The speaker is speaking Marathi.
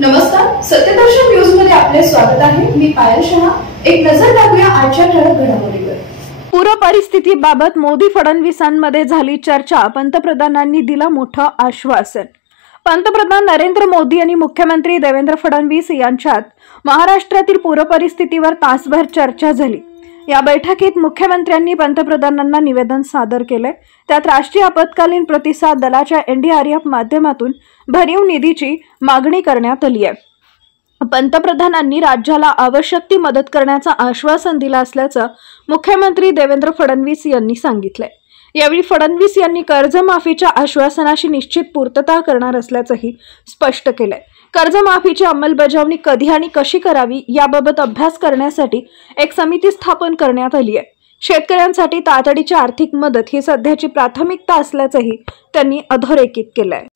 नमस्कार, सत्यदर्शन न्यूज मध्ये आपले स्वागत आहे। मी पायल शहा। एक नजर टाकूया आजच्या ठळक घडामोडींवर। पूर परिस्थितीबाबत मोदी फडणवीसांमध्ये झाली चर्चा। पंतप्रधानांनी दिलं मोठं आश्वासन। पंतप्रधान नरेंद्र मोदी आणि मुख्यमंत्री देवेंद्र फडणवीस यांच्यात महाराष्ट्रातील पूर परिस्थितीवर तासभर चर्चा झाली। या बैठकीत मुख्यमंत्र्यांनी पंतप्रधानांना निवेदन सादर केले। त्यात राष्ट्रीय आपत्कालीन प्रतिसाद दलाच्या NDRF माध्यमातून भरीव निधीची मागणी करण्यात आली आहे। पंतप्रधानांनी राज्याला आवश्यक ती मदत करण्याचं आश्वासन दिलं असल्याचं मुख्यमंत्री देवेंद्र फडणवीस यांनी सांगितले। यावेळी फडणवीस यांनी कर्जमाफीच्या आश्वासनाची निश्चित पूर्तता करणार असल्याचंही स्पष्ट केलंय। कर्जमाफीची अंमलबजावणी कधी आणि कशी करावी याबाबत अभ्यास करण्यासाठी एक समिती स्थापन करण्यात आली आहे। शेतकऱ्यांसाठी तातडीची आर्थिक मदत ही सध्याची प्राथमिकता असल्याचंही त्यांनी अधोरेखित केलंय।